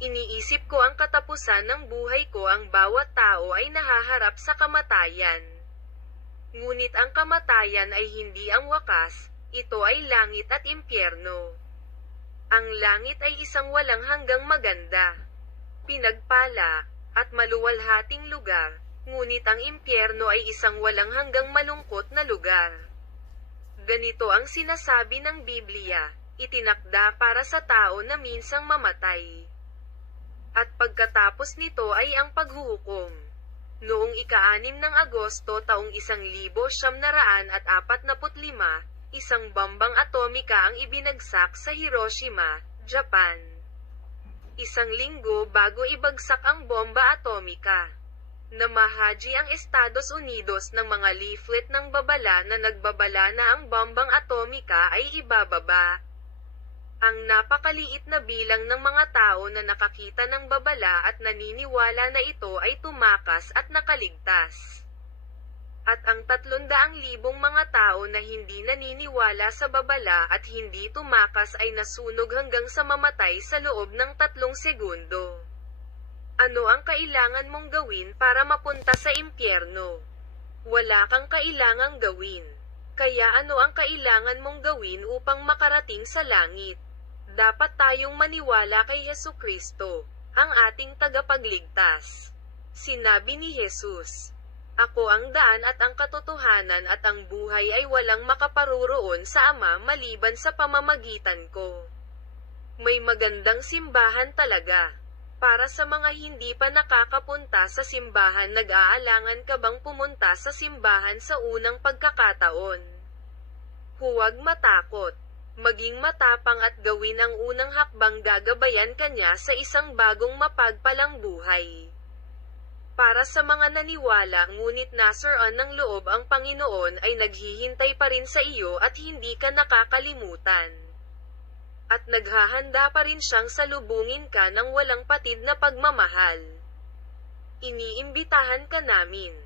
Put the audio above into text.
Iniisip ko ang katapusan ng buhay ko ang bawat tao ay nahaharap sa kamatayan. Ngunit ang kamatayan ay hindi ang wakas, ito ay langit at impyerno. Ang langit ay isang walang hanggang maganda, pinagpala, at maluwalhating lugar, ngunit ang impyerno ay isang walang hanggang malungkot na lugar. Ganito ang sinasabi ng Biblia, itinakda para sa tao na minsang mamatay. At pagkatapos nito ay ang paghuhukom. Noong ika-anim ng Agosto taong isang libo siyam na raan at apat naput lima, isang bombang atomika ang ibinagsak sa Hiroshima, Japan. Isang linggo bago ibagsak ang bomba atomika. Namahaji ang Estados Unidos ng mga leaflet ng babala na nagbabala na ang bombang atomika ay ibababa. Ang napakaliit na bilang ng mga tao na nakakita ng babala at naniniwala na ito ay tumakas at nakaligtas. At ang 300,000 mga tao na hindi naniniwala sa babala at hindi tumakas ay nasunog hanggang sa mamatay sa loob ng tatlong segundo. Ano ang kailangan mong gawin para mapunta sa impyerno? Wala kang kailangang gawin. Kaya ano ang kailangan mong gawin upang makarating sa langit? Dapat tayong maniwala kay Heso Kristo, ang ating tagapagligtas. Sinabi ni Jesus, Ako ang daan at ang katotohanan at ang buhay ay walang makaparuroon sa Ama maliban sa pamamagitan ko. May magandang simbahan talaga. Para sa mga hindi pa nakakapunta sa simbahan nag-aalangan ka bang pumunta sa simbahan sa unang pagkakataon? Huwag matakot. Maging matapang at gawin ang unang hakbang gagabayan kanya sa isang bagong mapagpalang buhay. Para sa mga naniwala ngunit nasaran ng loob ang Panginoon ay naghihintay pa rin sa iyo at hindi ka nakakalimutan. At naghahanda pa rin siyang salubungin ka ng walang patid na pagmamahal. Iniimbitahan ka namin.